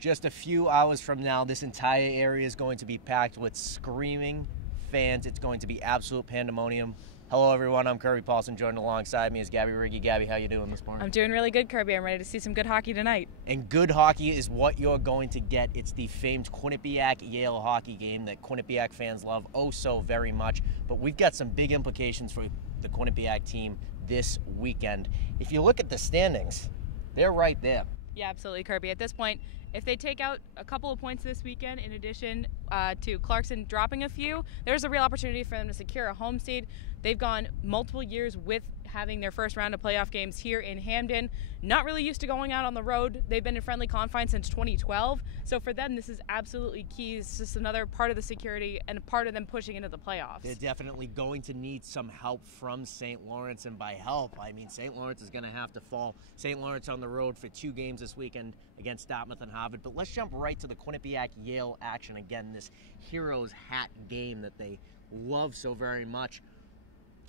Just a few hours from now, this entire area is going to be packed with screaming fans. It's going to be absolute pandemonium. Hello, everyone. I'm Kirby Paulson. Joined alongside me is Gabbi, Riggi. Gabbi, how you doing this morning? I'm doing really good, Kirby. I'm ready to see some good hockey tonight. And good hockey is what you're going to get. It's the famed Quinnipiac-Yale hockey game that Quinnipiac fans love oh so very much. But we've got some big implications for the Quinnipiac team this weekend. If you look at the standings, they're right there. Yeah, absolutely, Kirby. At this point, if they take out a couple of points this weekend, in addition to Clarkson dropping a few, there's a real opportunity for them to secure a home seed. They've gone multiple years with having their first round of playoff games here in Hamden. Not really used to going out on the road. They've been in friendly confines since 2012. So for them, this is absolutely key. It's just another part of the security and part of them pushing into the playoffs. They're definitely going to need some help from St. Lawrence. And by help, I mean St. Lawrence is going to have to fall. St. Lawrence on the road for 2 games this weekend against Dartmouth and Harvard. But let's jump right to the Quinnipiac-Yale action. Again, this hero's hat game that they love so very much.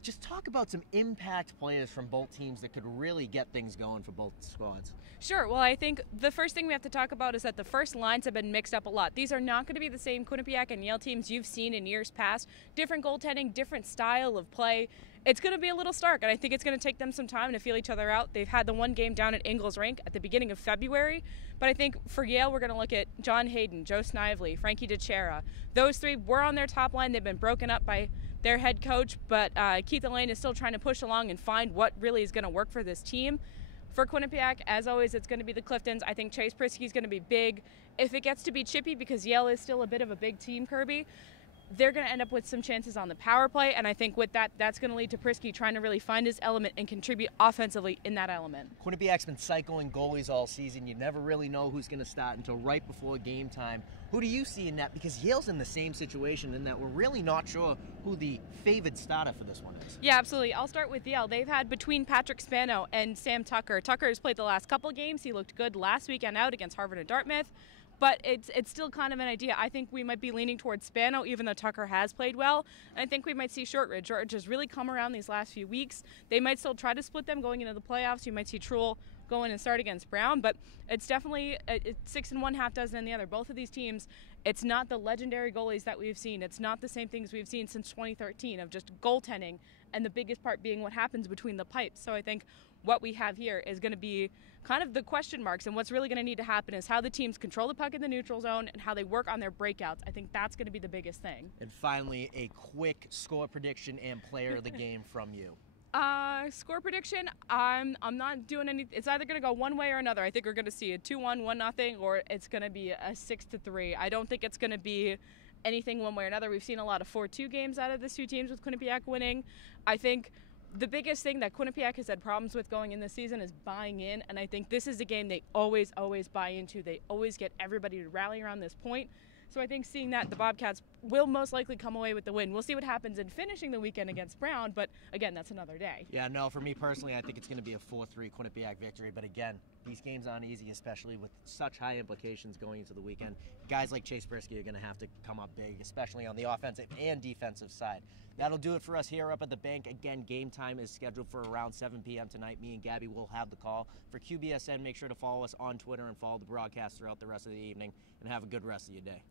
Just talk about some impact players from both teams that could really get things going for both squads. Sure. Well, I think the first thing we have to talk about is that the first lines have been mixed up a lot. These are not going to be the same Quinnipiac and Yale teams you've seen in years past. Different goaltending, different style of play. It's going to be a little stark, and I think it's going to take them some time to feel each other out. They've had the one game down at Ingalls Rink at the beginning of February, but I think for Yale, we're going to look at John Hayden, Joe Snively, Frankie DiChiara. Those 3 were on their top line. They've been broken up by their head coach, but Keith Elaine is still trying to push along and find what really is going to work for this team. For Quinnipiac, as always, it's going to be the Cliftons. I think Chase Prisky is going to be big. If it gets to be chippy, because Yale is still a bit of a big team, Kirby, they're going to end up with some chances on the power play, and I think with that, that's going to lead to Prisky trying to really find his element and contribute offensively in that element. Quinnipiac's been cycling goalies all season. You never really know who's going to start until right before game time. Who do you see in that? Because Yale's in the same situation in that we're really not sure who the favored starter for this one is. Yeah, absolutely. I'll start with Yale. They've had between Patrick Spano and Sam Tucker. Tucker has played the last couple games. He looked good last weekend out against Harvard and Dartmouth. But it's still kind of an idea. I think we might be leaning towards Spano, even though Tucker has played well. And I think we might see Shortridge. Shortridge has really come around these last few weeks. They might still try to split them going into the playoffs. You might see Truel go in and start against Brown. But it's definitely 6 in one, half dozen in the other. Both of these teams, it's not the legendary goalies that we've seen. It's not the same things we've seen since 2013 of just goaltending, and the biggest part being what happens between the pipes. So I think what we have here is going to be kind of the question marks, and what's really going to need to happen is how the teams control the puck in the neutral zone and how they work on their breakouts. I think that's going to be the biggest thing. And finally, a quick score prediction and player of the game from you. Score prediction, I'm not doing any. It's either going to go one way or another. I think we're going to see a 2-1, 1-0, or it's going to be a 6-3. I don't think it's going to be anything one way or another. We've seen a lot of 4-2 games out of the 2 teams with Quinnipiac winning. I think the biggest thing that Quinnipiac has had problems with going in this season is buying in, and I think this is a game they always buy into. They always get everybody to rally around this point. So I think seeing that, the Bobcats will most likely come away with the win. We'll see what happens in finishing the weekend against Brown, but again, that's another day. Yeah, no, for me personally, I think it's going to be a 4-3 Quinnipiac victory. But again, these games aren't easy, especially with such high implications going into the weekend. Guys like Chase Prisky are going to have to come up big, especially on the offensive and defensive side. That'll do it for us here up at the bank. Again, game time is scheduled for around 7 p.m. tonight. Me and Gabbi will have the call. For QBSN, make sure to follow us on Twitter and follow the broadcast throughout the rest of the evening. And have a good rest of your day.